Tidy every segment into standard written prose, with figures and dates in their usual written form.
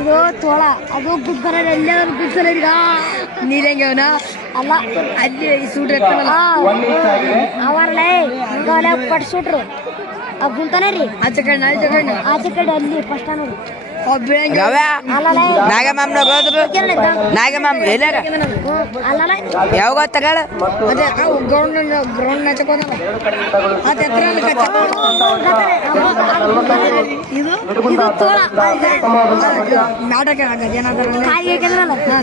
ಇದು ತೋಳ ಅದು ಗುದ್ದರ ಎಲ್ಲರೂ ಗುದ್ದರಿಗ ನೀರಂಗವನ ಅಲ್ಲ ಅಲ್ಲಿ ಸೂಟ್ರ ಅವರಲ್ಲೇ ಹಿಂಗವಲ್ಲ ಪಟ್ ಸೂಟ್ರು ಆ ಗುಂತಾನೆ ರೀ ಆಚೆ ಕಡೆ ಅಲ್ಲಿ ಫಸ್ಟ್ ಅನ್ನೋದು ಯಾವ ತಗಳ ಗ್ರೌಂಡ್ ನಾಟಕ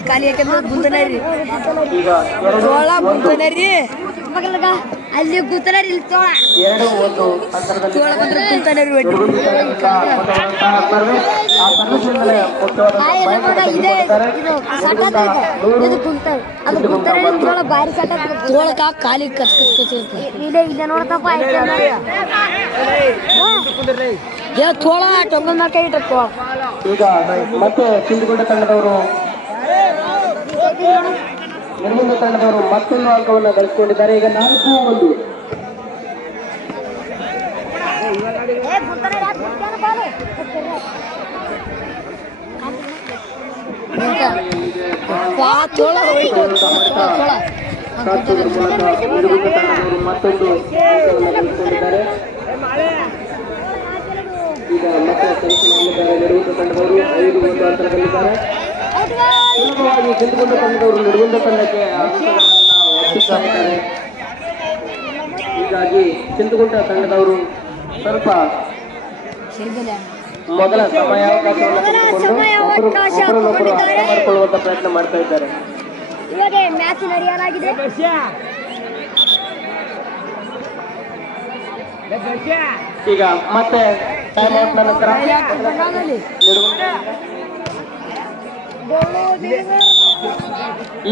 ಖಾಲಿ ಯಾಕಂದ್ರೆ ಗುಂತನೇ ರೀ ತೋಳ ಗುಂತನೇ ರೀ ಅಲ್ಲಿ ಗುಂತನೇ ರೀ ತೋಳ ತೋಳ ಬಂದ್ರೆ ಗುಂತನೇ ರೀ ತೋಳಕ ಖಾಲಿ ಇಲ್ಲ ನೋಡ್ತಪ್ಪ ತೋಳ ಟೊಂಗಲ್ ಮಾರ್ಕ ಇಟ್ಟ ತೋಳ ಈಗ ಮತ್ತೆ ಸಿಂಧುಗುಂಡ ತಂಡದವರು ನಿರ್ಮೂಲ ತಂಡದವರು ಮತ್ತೊಂದು ಅಂಕವನ್ನು ಗಳಿಸಿಕೊಂಡಿದ್ದಾರೆ. ಈಗ 4-1 ಮತ್ತೊಂದು ಗಳಿಸಿಕೊಂಡಿದ್ದಾರೆ. ಈಗ ಮತ್ತೆ ನಿರ್ಮೂಲ ತಂಡದವರು 5-1 ಅಂತರದಲ್ಲಿದ್ದಾರೆ. ಸುಲಭವಾಗಿ ಸಿಂಧುಗುಂಡ ತಂಡದವರು ನಿರ್ಬಂಧ ತಂಡಕ್ಕೆ ಒಪ್ಪಿಸುತ್ತಿದ್ದಾರೆ. ಹೀಗಾಗಿ ಸಿಂಧುಗುಂಡ ತಂಡದವರು ಸ್ವಲ್ಪ ಮೊದಲ ಸಮಯಾವಕಾಶವನ್ನು ತೆಗೆದುಕೊಂಡು ಒಬ್ಬರನ್ನೊಬ್ಬರು ಅರ್ಥ ಮಾಡಿಕೊಳ್ಳುವಂತ ಪ್ರಯತ್ನ ಮಾಡ್ತಾ ಇದ್ದಾರೆ. ಮ್ಯಾಚ್ ನಡೆಯಲಾಗಿದೆ. ಈಗ ಮತ್ತೆ ಟೈಮ್ ಔಟ್ ನಂತರ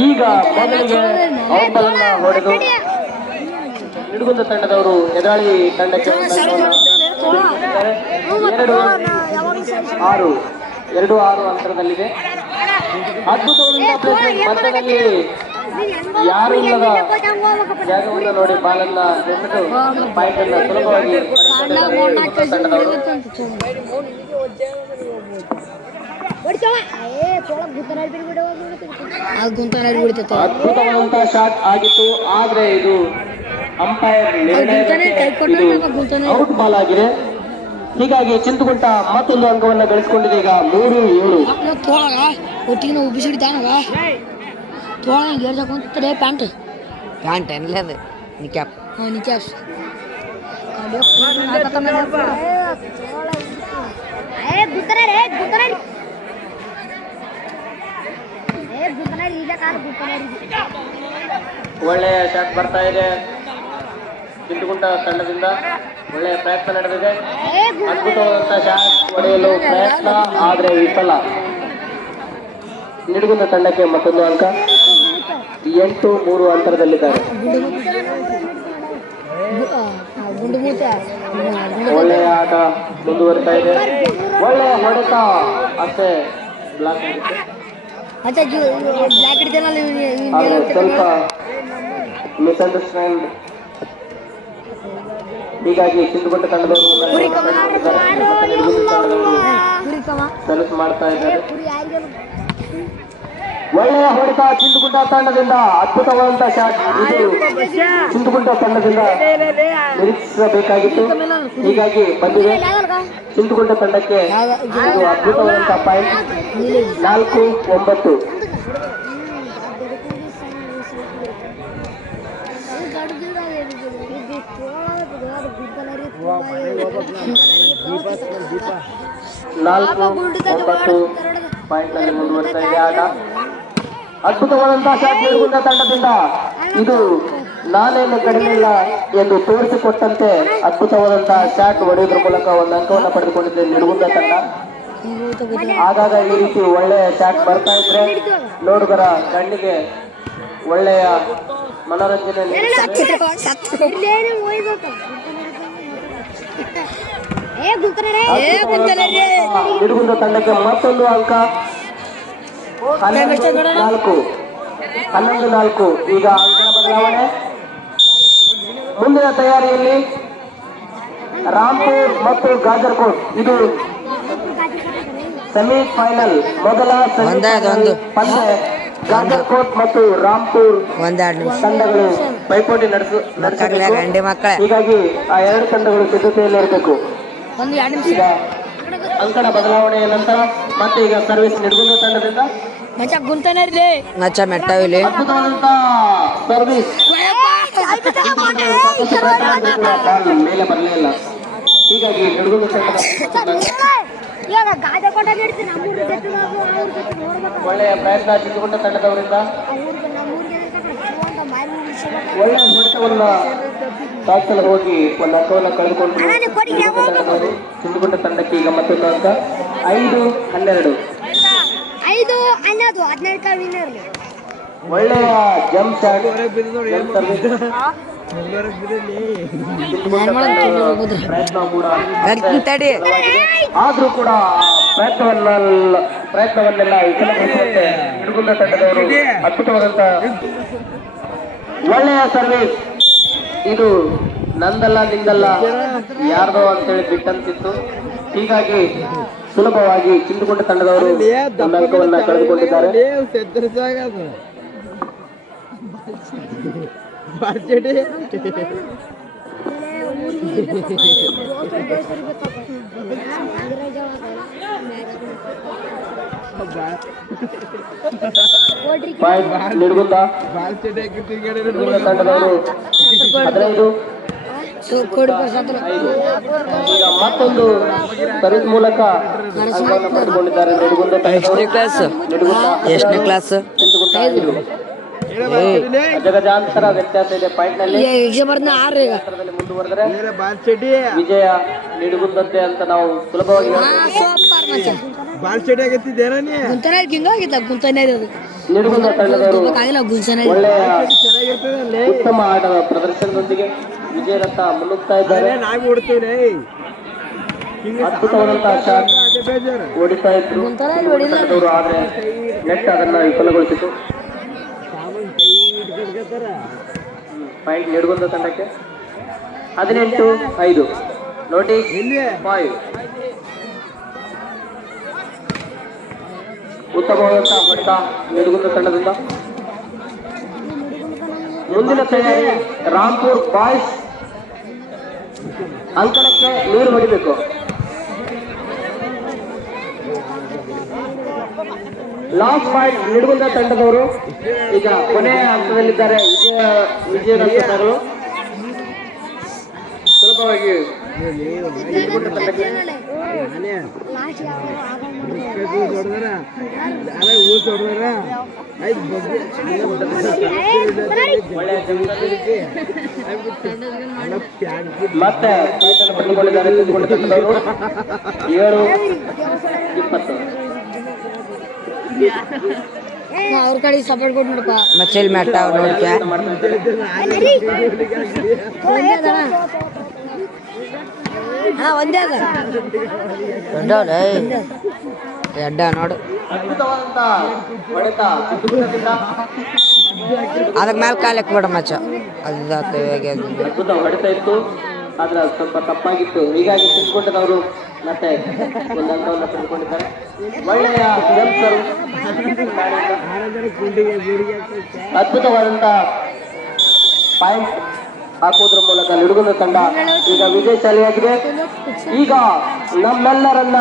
ಈಗ ಮೊದಲಿಗೆ ಔಟ್ಬಾಲ್ ಹೊಡೆದು ನಿಡುಗುಂದ ತಂಡದವರು ಎದುರಾಳಿ ತಂಡಕ್ಕೆ 2-6 ಅಂತರದಲ್ಲಿದೆ. ಅದ್ಭುತವಾದ ಮಧ್ಯದಲ್ಲಿ ಯಾರು ಇಲ್ಲದ ಜಾಗವನ್ನು ನೋಡಿ ಬಾಲನ್ನ ಎಸೆದು ಪಾಯಿಂಟ್ ಅನ್ನ ಸುಲಭವಾಗಿ ತಂಡದವರು ಅದ್ಭುತವಾದಂತಹ ಶಾಟ್ ಆಗಿತ್ತು. ಆದ್ರೆ ಇದು ಅಂಪೈರ್ ಔಟ್ ಬಾಲ್ ಆಗಿದೆ. ಹೀಗಾಗಿ ಚಿಂತುಗುಂಟ ಮತ್ತೊಂದು ಅಂಕವನ್ನು ಗಳಿಸಿಕೊಂಡಿದೆ. ಈಗ 3-7 ಒಟ್ಟಿಗೆ ಉಬ್ಬಿಸಿಡ್ತಾನಗ ತೋಳ ಗೇರ್ಜಾಕೊಂತಾರೆ ಪ್ಯಾಂಟ್ ಎನ್ನలేదు ನಿಕ್ಯಾಪ್ ನಿಕ್ಯಾಪ್ಸ್ ಒಳ್ಳೆಯ ಶಾಟ್ ಬರ್ತಾ ಇದೆ ಚಿಂತುಗುಂಟ ತಂಡದಿಂದ. ಒಳ್ಳೆಯ ಪ್ರಯತ್ನ ನಡೆದಿದೆ. ಅದ್ಭುತವಾದಂತಹ ಶಾಟ್ ಹೊಡೆಯಲು ಪ್ರಯತ್ನ ಆದರೆ ವಿಫಲ. ನಿಡುಗುಂದ ತಂಡಕ್ಕೆ ಮತ್ತೊಂದು ಅಂಕ. 8-3 ಅಂತರದಲ್ಲಿದ್ದಾರೆ. ಒಳ್ಳೆಯ ಆಟ ಮುಂದುವರಿತಾ ಇದೆ. ಒಳ್ಳೆಯ ಹೊಡೆತ ಅಷ್ಟೇ ಬ್ಲಾಕ್ ಆಗುತ್ತೆ. ಸ್ವಲ್ಪ ಮಿಸ್ಅಂಡರ್ಸ್ಟ್ಯಾಂಡ್. ಹೀಗಾಗಿ ಸಿಂಧುಗುಂಟ ತಂಡದವರು ಸರ್ವಿಸ್ ಮಾಡ್ತಾ ಇದ್ದಾರೆ. ಒಳ್ಳೆಯ ಹೊಡೆತ ಚಿಂತುಗುಂಟ ತಂಡದಿಂದ. ಅದ್ಭುತವಾದಂತಹ ಶಾಟ್ ಇದು ಚಿಂತುಗುಂಟ ತಂಡದಿಂದ ನಿರೀಕ್ಷಿಸಬೇಕಾಗಿತ್ತು. ಹೀಗಾಗಿ ಬಂದಿದೆ ಚಿಂತುಗುಂಟ ತಂಡಕ್ಕೆ. ಇದು ಅದ್ಭುತವಾದಂತಹ ಪಾಯಿಂಟ್. 4-9. ಪಾಯಿಂಟ್ ನಲ್ಲಿ ಮುಂದುವರಿತಾ ಇದೆ ಆಟ. ಅದ್ಭುತವಾದಂತಹ ಶಾಟ್ ನಿಡುಗುಂದ ತಂಡದಿಂದ. ಇದು ನಾನೇನು ಕಡಿಮೆ ಇಲ್ಲ ಎಂದು ತೋರಿಸಿಕೊಟ್ಟಂತೆ ಅದ್ಭುತವಾದಂತಹ ಶಾಟ್ ಹೊಡೆಯುವುದರ ಮೂಲಕ ಒಂದು ಅಂಕವನ್ನು ಪಡೆದುಕೊಂಡಿದೆ ನಿಡುಗುಂದ ತಂಡ. ಆಗಾಗ ಈ ರೀತಿ ಒಳ್ಳೆಯ ಶಾಟ್ ಬರ್ತಾ ಇದ್ರೆ ನೋಡುಗರ ಕಣ್ಣಿಗೆ ಒಳ್ಳೆಯ ಮನೋರಂಜನೆ. ನಿಡುಗುಂದ ತಂಡಕ್ಕೆ ಮತ್ತೊಂದು ಅಂಕ. 11-4. ಈಗ ಅಂಕಣ ಬದಲಾವಣೆ. ಮುಂದಿನ ತಯಾರಿಯಲ್ಲಿ ರಾಂಪುರ್ ಮತ್ತು ಗಾಜರ್ಕೋಟ್ ಇದು ಸೆಮಿಫೈನಲ್ ಮೊದಲ ಒಂದೇ ಪಂದ್ಯ ಗಾಂಧರ್ಕೋಟ್ ಮತ್ತು ರಾಂಪುರ್ ಒಂದೆರಡು ನಿಮಿಷ ತಂಡಗಳು ಪೈಪೋಟಿ ನಡೆಸಬೇಕು. ಗಂಡಿ ಮಕ್ಕಳೇ ಹೀಗಾಗಿ ಆ ಎರಡು ತಂಡಗಳು ಸಿದ್ಧತೆಯಲ್ಲಿ ಇರಬೇಕು. ಒಂದು 2 ನಿಮಿಷ ಈಗ ಅಂಕಣ ಬದಲಾವಣೆಯ ನಂತರ ಮತ್ತೆ ಈಗ ಸರ್ವಿಸ್ ನಿಡ್ಗುಂದ ತಂಡದಿಂದ ಮಚ್ಚ ಗುಂತನರಿ ಮಚ್ಚ ಮೆಟ್ಟವಿಲಿ ಅದ್ಭುತವಾದಂತ ಸರ್ವಿಸ್ ಮೇಲೆ ಬರಲೇ ಇಲ್ಲ. ಹೀಗಾಗಿ ನಿಡ್ಗುಂದ ಒಳ್ಳೆಯ ಪ್ರಯತ್ನ ಚಿತ್ರಗುಂಡ ತಂಡದವರಿಂದ ಒಳ್ಳೆಯ ಹೊಡೆತವನ್ನು ಸಾಧಿಸಲು ಹೋಗಿ ಒಂದು ಅಂಕವನ್ನು ಕಳೆದುಕೊಂಡು ಚಿತ್ರಗುಂಡ ತಂಡಕ್ಕೆ ಈಗ ಮತ್ತೊಂದು ಅಂಕ 5-12. 5-12 ಒಳ್ಳೆಯ ಜಂಪ್ ಶಾಟ್ ಪ್ರಯತ್ನ ಕೂಡ ತಡಿ ಆದ್ರೂ ಕೂಡ ಪ್ರಯತ್ನವನ್ನೆಲ್ಲ ವಿಫಲಗೊಳಿಸುವಂತೆ ನಿಡ್ಗುಂದ ತಂಡದವರು ಅದ್ಭುತವಾದಂತ ಒಳ್ಳೆಯ ಸರ್ವಿಸ್. ಇದು ನಂದಲ್ಲ ನಿಂದಲ್ಲ ಯಾರ್ದೋ ಅಂತೇಳಿ ಬಿಟ್ಟಂತಿತ್ತು. ಹೀಗಾಗಿ ಸುಲಭವಾಗಿ ಚಿಂದುಕೊಂಡ ತಂಡದವರು ಒಂದು ಅಂಕವನ್ನ ಕಳೆದುಕೊಂಡಿದ್ದಾರೆ. ನಿಡ್ಗುಂದ ತಂಡದವರು 15 ಈಗ ಮತ್ತೊಂದು ಸರ್ವಿಸ್ ಮೂಲಕ ಅಂಕವನ್ನು ಪಡೆದುಕೊಂಡಿದ್ದಾರೆ. ನಿಡ್ಗುಂದ ಎಷ್ಟನೇ ಕ್ಲಾಸ್ ಜಗಜಾಂತರ ವ್ಯತ್ಯಾಸ ಇದೆ. ಪಾಯಿಂಟ್ ನಲ್ಲಿ ಮುಂದುವರೆದರೆ ವಿಜಯ ನಿಡುಗುಂದದ್ದೇ ಅಂತ ನಾವು ಸುಲಭವಾಗಿ ನಿಡುಗುಂದ ತಂಡದವರು ಒಳ್ಳೆಯ ಉತ್ತಮ ಆಟದ ಪ್ರದರ್ಶನದೊಂದಿಗೆ ವಿಜಯರತ್ತ ಮುನ್ನುಗ್ತಾ ಇದ್ದಾರೆ. ಅದ್ಭುತವಾದಂತಹ ಶಾಟ್ ಓಡಿಸ್ತಾ ಇದ್ರು ತಂಡದವರು, ಆದರೆ ನೆಟ್ ಅದನ್ನ ವಿಫಲಗೊಳಿಸಿತು. ಪಾಯಿಂಟ್ ನಿಡುಗುಂದ ತಂಡಕ್ಕೆ 18-5. ನೋಡಿ 5. ಉತ್ತಮವಾದಂತಹ ಹೊಡೆತ ನಿಡುಗುಂದ ತಂಡದಿಂದ. ಮುಂದಿನ ತಯಾರಿ ರಾಂಪುರ್ ಬಾಯ್ಸ್. ಅಂಕಣಕ್ಕೆ ನೀರು ಹೊಡಿಬೇಕು. ಲಾಸ್ಟ್ ಪಾಯಿಂಟ್ ನಿಡುಗುಂದ ತಂಡದವರು ಈಗ ಕೊನೆಯ ಹಂತದಲ್ಲಿದ್ದಾರೆ. ವಿಜಯದ ತಂಡಗಳು ಸುಲಭವಾಗಿ ನಿಡುಗುಂದ ತಂಡಕ್ಕೆ ಮತ್ತೆ ಪಡೆದುಕೊಂಡಿದ್ದಾರೆ. ನಿಡುಗುಂದ ತಂಡದವರು 7-20. ಅವ್ರ ಕಡೆ ಸಪೋರ್ಟ್ ಕೊಟ್ಟು ನೋಡಪ್ಪ. ಮಚ್ಚಲ್ ಮೆಟ್ಟ ನೋಡ್ಕ್ಯಾ ಒಂದೇ ಅದ ಎಡ್ಡ ನೋಡು. ಅದ್ಭುತವಾದಂತ ಹೊಡೆತ ಅದಕ್ಕೆ ಮೇಲೆ ಕಾಲಕ್ಕೆ ಬಿಡ ಮಚ್ಚ. ಅದು ಅದ್ಭುತ ಹೊಡೆತ ಇತ್ತು, ಆದ್ರೆ ಅದು ಸ್ವಲ್ಪ ತಪ್ಪಾಗಿತ್ತು. ಹೀಗಾಗಿ ತಿಳ್ಕೊಂಡವರು ಮತ್ತೆ ಒಂದು ಅಂಕವನ್ನು ಪಡೆದುಕೊಂಡಿದ್ದಾರೆ. ಒಳ್ಳೆಯ ಅದ್ಭುತವಾದಂತ ಪಾಯಿಂಟ್ ಹಾಕುವುದರ ಮೂಲಕ ನಿಡುಗುಂದ ತಂಡ ಈಗ ವಿಜಯಶಾಲಿಯಾಗಿದೆ. ಈಗ ನಮ್ಮೆಲ್ಲರನ್ನ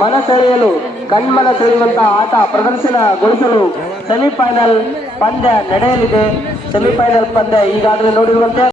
ಮನ ಸೆಳೆಯಲು ಕಣ್ಮನ ಸೆಳೆಯುವಂತಹ ಆಟ ಪ್ರದರ್ಶನಗೊಳಿಸಲು ಸೆಮಿಫೈನಲ್ ಪಂದ್ಯ ನಡೆಯಲಿದೆ. ಸೆಮಿಫೈನಲ್ ಪಂದ್ಯ ಈಗಾಗಲೇ ನೋಡಿರುವಂತೆ